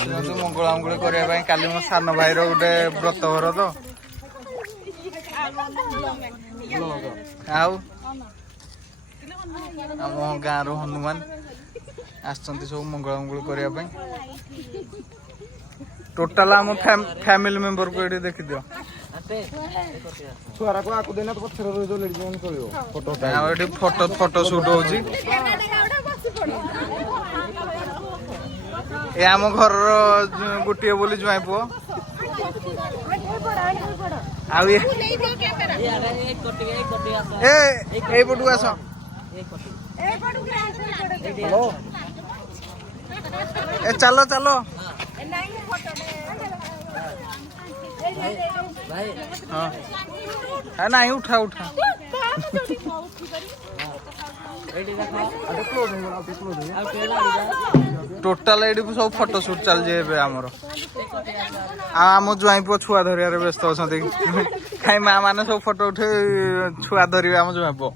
ଆସୁଛନ୍ତି ମଙ୍ଗଳାଙ୍ଗୁଳି କରିବା ପାଇଁ। କାଲି ମୋ ସାନ ଭାଇର ଗୋଟେ ବ୍ରତ ଘର ତ। ଆଉ ଆମ ଗାଁର ହନୁମାନ ଆସିଛନ୍ତି ସବୁ ମଙ୍ଗଳାଙ୍ଗୁଳି କରିବା ପାଇଁ। ଟୋଟାଲ ଆମ ଫ୍ୟାମିଲି ମେମ୍ବରକୁ ଏଠି ଦେଖିଦିଅ। ଏଠି ଫଟୋ ସୁଟ୍ ହଉଛି। ଏ ଆମ ଘରର ଗୋଟିଏ ବୋଲି ଜ୍ୱାଇଁ ପୁଅ। ଆଉ ଏଇପଟକୁ ଆସ। ଏ ଚାଲ ଚାଲ। ହଁ ନାଇଁ ଉଠା ଉଠା। ଟୋଟାଲ ଏଇଠି ସବୁ ଫଟୋ ସୁଟ୍ ଚାଲିଛି ଏବେ ଆମର। ଆଉ ଆମ ଜ୍ୱାଇଁ ପୁଅ ଛୁଆ ଧରିବାରେ ବ୍ୟସ୍ତ ଅଛନ୍ତି। କାଇଁ ମା ମାନେ ସବୁ ଫଟୋ ଉଠେଇ ଛୁଆ ଧରିବେ ଆମ ଜ୍ୱାଇଁ ପୁଅ।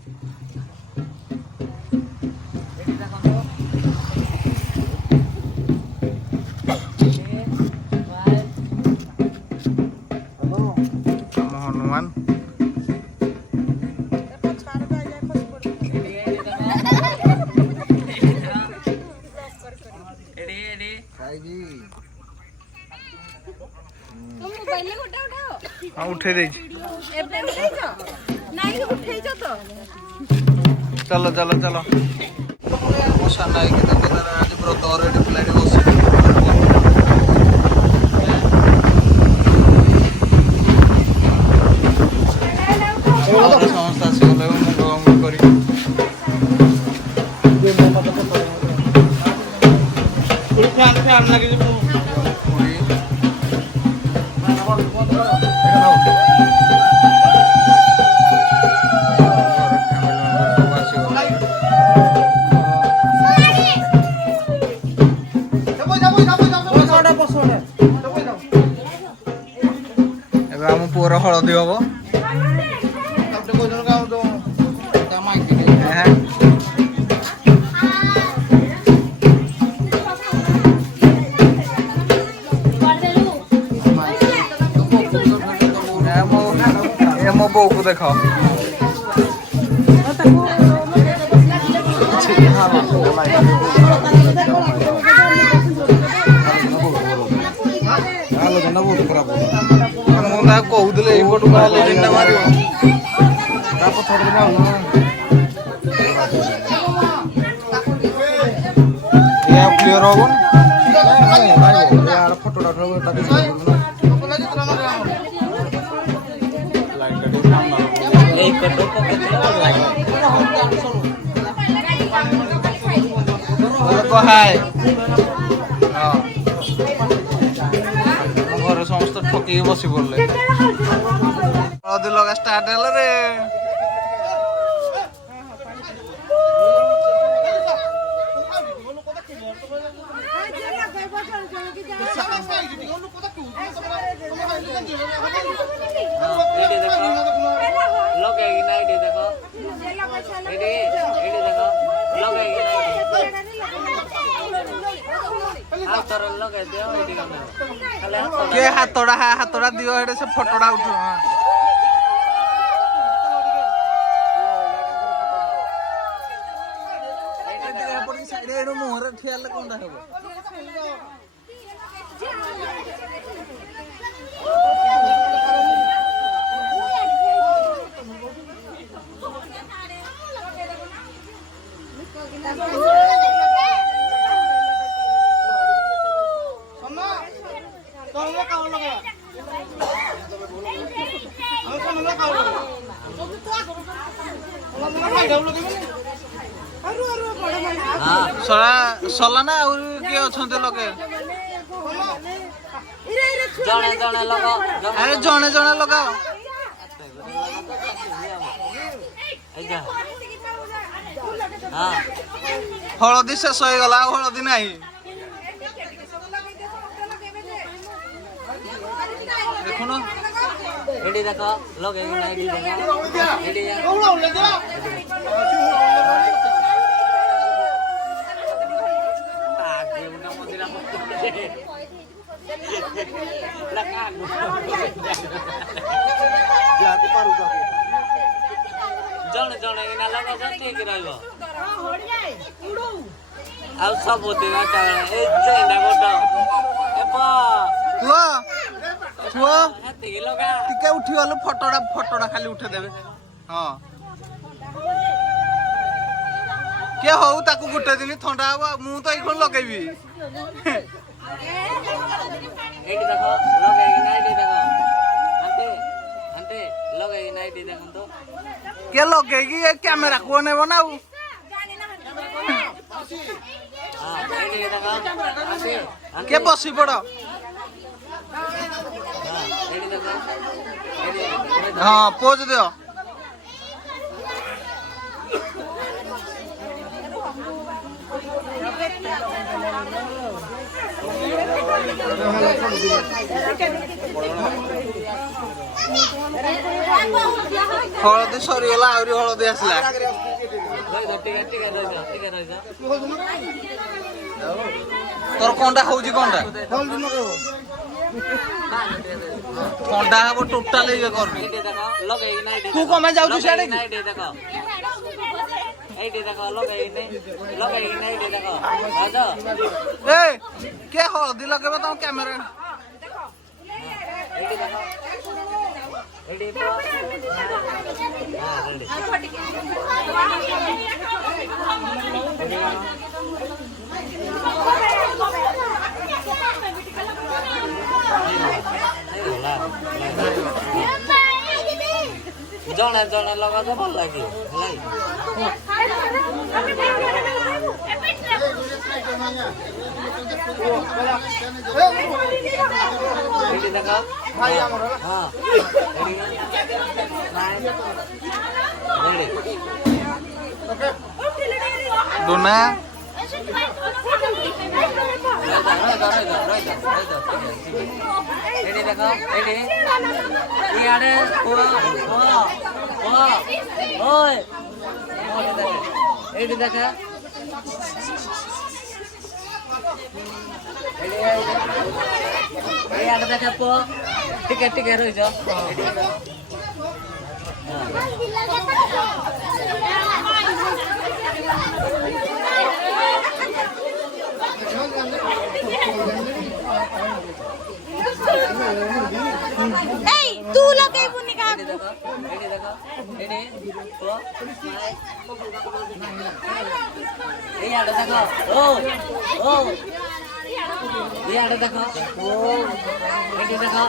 ଆମ ହନୁମାନ ଉଠେଇ ଦେଇଛି। ଚାଲ ଚାଲ ଚାଲ। ମୋ ସାନ ହେଇକି ତାଙ୍କ ଆଜି ବ୍ରତ ଘର ଏଠି ପିଲାଟି ବସି ସମସ୍ତେ ଆସିଗଲେ ମଙ୍ଗଳାଙ୍ଗୁଳି କରି। ଫ୍ୟାନ୍ ଲାଗିଛି। ଏବେ ଆମ ପୁଅର ହଳଦୀ ହବ। ମୋ ବୋଉକୁ ଦେଖ। ମୁଁ ତାକୁ କହୁଥିଲି ଏଇପଟୁ ବାହାରିଲେ ଦିନଟା ମାରିବ। କ୍ଲିୟର ହବନି। ଘରେ ସମସ୍ତେ ଠକିକି ବସି ପଡିଲେ। ହଳଦୀ ଲଗା ଷ୍ଟାର୍ଟ ହେଲା ରେ। କିଏ ହାତଟା ଦିଅ ଏଠି ସେ ଫଟୋଟା ଉଠ। ମୁହଁରେ ଠିଆ ହେଲେ କଣଟା ହବ? ସଲା ନା ଆଉ କିଏ ଅଛନ୍ତି ଲୋକେ? ଜଣେ ଜଣେ ଲଗାଅ। ହଳଦୀ ଶେଷ ହେଇଗଲା, ଆଉ ହଳଦୀ ନାହିଁ। ଦେଖୁନ ଏଠି ଦେଖ ଲଗେଇ ଜଣେ ଜଣେ କିନା ଲଗାଉଛ ଠିକ ରହିବ ଆଉ ସବୁଦିନ ଏ ଚେଣ୍ଡା ବଡ ଟିକେ ଉଠିଗଲୁ ଫଟୋଟା ଖାଲି ଉଠେଇଦେବେ ହଁ କିଏ ହଉ ତାକୁ ଗୋଟେ ଦିନ ଥଣ୍ଡା ହବ ମୁଁ ତ ଏଇଖଣ ଲଗେଇବି ଏଇଠି ଦେଖ ଲଗେଇକିନା ଏଇଠି ଦେଖ ଆଣ୍ଟି ଲଗେଇକିନା ଏଇଠି ଦେଖନ୍ତୁ କିଏ ଲଗେଇକି ଏ କ୍ୟାମେରା କୁହ ନେବ ନା ଆଉ କିଏ ବସି ପଡ ହଁ ପୋଜ ଦିଅ ହଳଦୀ ସରିଗଲା ଆହୁରି ହଳଦୀ ଆସିଲା ତୋର କଣଟା ହଉଛି କଣଟା ଥଣ୍ଡା ହବ ଟୋଟାଲ ଇଏ କରୁନି ତୁ କମେ ଯାଉଛୁ ସିଆଡେ এইটি দেখো লগাইনে এইটি দেখো দাদা এ কে হলদি লগাবে তো ক্যামেরা এইটি দেখো এইটি তো জনে জনে লগাতে ভাল লাগে হেলাই এইটি দেখো ভাই আমার হ্যাঁ ওকে দোনা এইটি দেখো এইটি ইয়ারে ওই এইটি দেখা এই আগে দেখা পো টিকে টিকে রইছ এই তু লগাইবনি কা এডি দেখো এডি পো এই আগে দেখো ও এই আগে দেখো ও এডি দেখো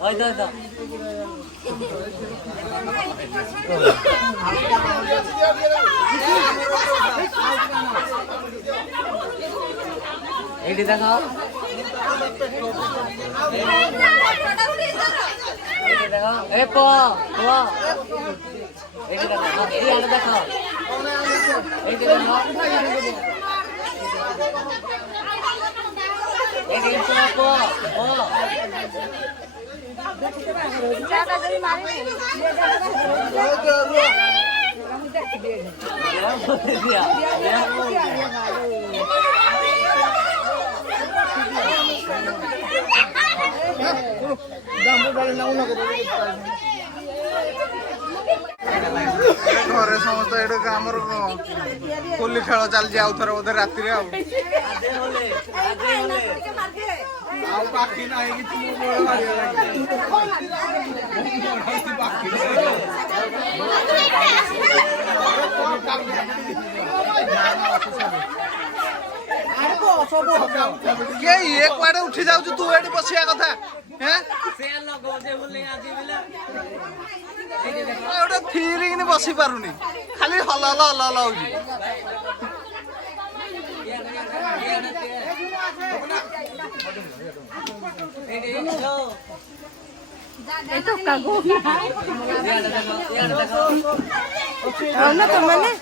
ওই তো এডি দেখো এডি দেখো এ পো এডি দেখো এই আগে দেখো এডি দেখো এডি পো ज्यादा जरी मारे ଘରେ ସମସ୍ତେ ଏଇଟା ଆମର ହୋଲି ଖେଳ ଚାଲିଛି ଆଉ ଥରେ ବୋଧେ ରାତିରେ ଆଉ ବାକି ନାହିଁ କିଛି ଇଏ କୁଆଡେ ଉଠି ଯାଉଛୁ ତୁ ଏଠି ବସିବା କଥା ଗୋଟେ ଥିରି କିନି ବସି ପାରୁନି ଖାଲି ହଲ ହଲ ହଲ ହଲ ହଉଛି itu kagum na to mane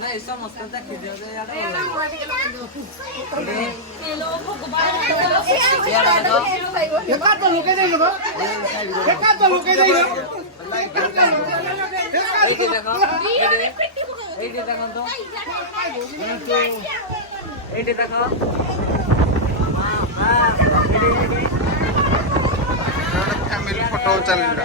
नहीं समस्त देखि दियो जे यार एका तो लुके जाइलो बा एका तो लुके जाइलो एडी देखो एडी देखो तो एडी देखो ଫ୍ୟାମିଲି ଫଟୋ ଚାଲିଲା।